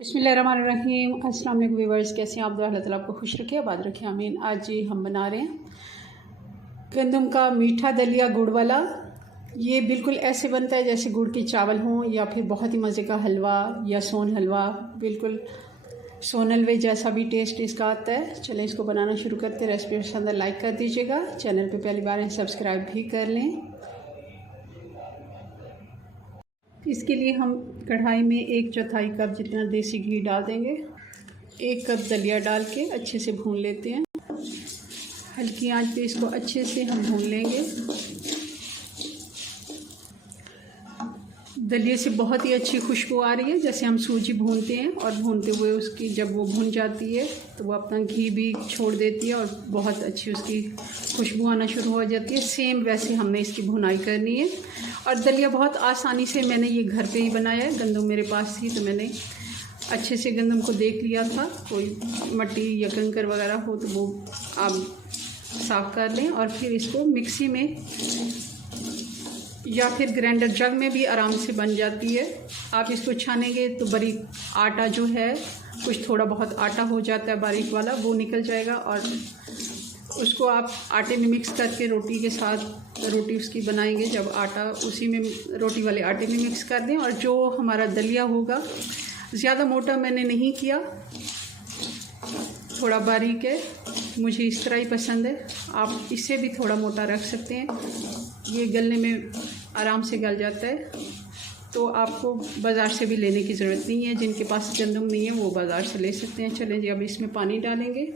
बिस्मिल्लाहिर्रहमानिर्रहीम। अस्सलाम वालेकुम व्यूअर्स, कैसे हैं आप? अल्लाह ताला आपको खुश रखे, आबाद रखे, आमीन। आज जी हम बना रहे हैं गंदम का मीठा दलिया गुड़ वाला। ये बिल्कुल ऐसे बनता है जैसे गुड़ के चावल हों या फिर बहुत ही मज़े का हलवा या सोन हलवा, बिल्कुल सोन हलवे जैसा भी टेस्ट इसका आता है। चलें इसको बनाना शुरू करते हैं। रेसिपी पसंद है लाइक कर दीजिएगा, चैनल पे पहली बार है सब्सक्राइब भी कर लें। इसके लिए हम कढ़ाई में 1/4 कप जितना देसी घी डाल देंगे। 1 कप दलिया डाल के अच्छे से भून लेते हैं। हल्की आंच पे इसको अच्छे से हम भून लेंगे। दलिए से बहुत ही अच्छी खुशबू आ रही है। जैसे हम सूजी भूनते हैं और भूनते हुए उसकी जब वो भून जाती है तो वो अपना घी भी छोड़ देती है और बहुत अच्छी उसकी खुशबू आना शुरू हो जाती है। सेम वैसे हमने इसकी भुनाई करनी है। और दलिया बहुत आसानी से मैंने ये घर पे ही बनाया है। गंदम मेरे पास थी तो मैंने अच्छे से गंदम को देख लिया था। कोई मट्टी या कंकर वगैरह हो तो वो आप साफ़ कर लें और फिर इसको मिक्सी में या फिर ग्राइंडर जग में भी आराम से बन जाती है। आप इसको छानेंगे तो बारीक आटा जो है, कुछ थोड़ा बहुत आटा हो जाता है बारीक वाला, वो निकल जाएगा और उसको आप आटे में मिक्स करके रोटी के साथ रोटी उसकी बनाएंगे। जब आटा उसी में रोटी वाले आटे में मिक्स कर दें। और जो हमारा दलिया होगा ज़्यादा मोटा मैंने नहीं किया, थोड़ा बारीक है, मुझे इस तरह ही पसंद है। आप इससे भी थोड़ा मोटा रख सकते हैं, ये गलने में आराम से गल जाता है। तो आपको बाज़ार से भी लेने की ज़रूरत नहीं है। जिनके पास गंदम नहीं है वो बाज़ार से ले सकते हैं। चलें जी, अब इसमें पानी डालेंगे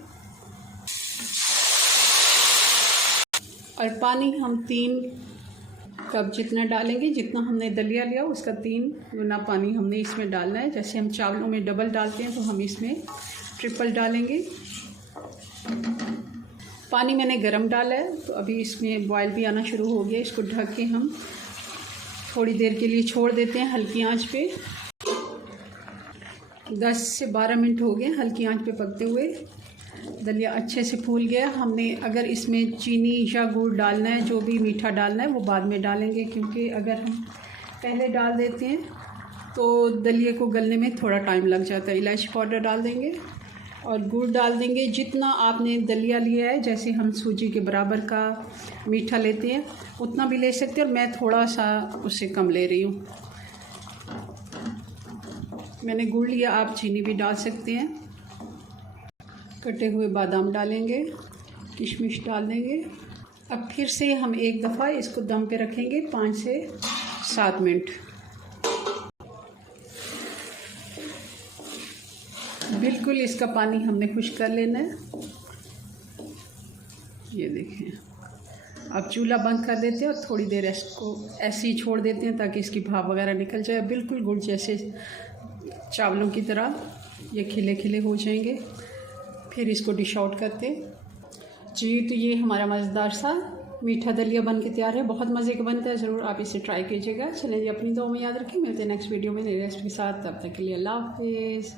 और पानी हम 3 कप जितना डालेंगे। जितना हमने दलिया लिया उसका 3 गुना पानी हमने इसमें डालना है। जैसे हम चावलों में डबल डालते हैं तो हम इसमें ट्रिपल डालेंगे। पानी मैंने गरम डाला है तो अभी इसमें बॉयल भी आना शुरू हो गया। इसको ढक के हम थोड़ी देर के लिए छोड़ देते हैं हल्की आंच पे। 10 से 12 मिनट हो गए हल्की आंच पे पकते हुए। दलिया अच्छे से फूल गया। हमने अगर इसमें चीनी या गुड़ डालना है, जो भी मीठा डालना है वो बाद में डालेंगे, क्योंकि अगर हम पहले डाल देते हैं तो दलिए को गलने में थोड़ा टाइम लग जाता है। इलायची पाउडर डाल देंगे और गुड़ डाल देंगे जितना आपने दलिया लिया है। जैसे हम सूजी के बराबर का मीठा लेते हैं उतना भी ले सकते हैं, और मैं थोड़ा सा उससे कम ले रही हूँ। मैंने गुड़ लिया, आप चीनी भी डाल सकते हैं। कटे हुए बादाम डालेंगे, किशमिश डाल देंगे। अब फिर से हम एक दफ़ा इसको दम पे रखेंगे 5 से 7 मिनट। बिल्कुल इसका पानी हमने खुश्क कर लेना है। ये देखें, अब चूल्हा बंद कर देते हैं और थोड़ी देर इसको ऐसे ही छोड़ देते हैं ताकि इसकी भाप वगैरह निकल जाए। बिल्कुल गुड़ जैसे चावलों की तरह ये खिले खिले हो जाएंगे। फिर इसको डिश आउट करते जी। तो ये हमारा मज़ेदार सा मीठा दलिया बन के तैयार है। बहुत मज़े का बनता है, ज़रूर आप इसे ट्राई कीजिएगा। चलिए अपनी दुआ में याद रखें। मिलते हैं नेक्स्ट वीडियो में नई रेसिपी के साथ। तब तक के लिए अल्लाह हाफिज़।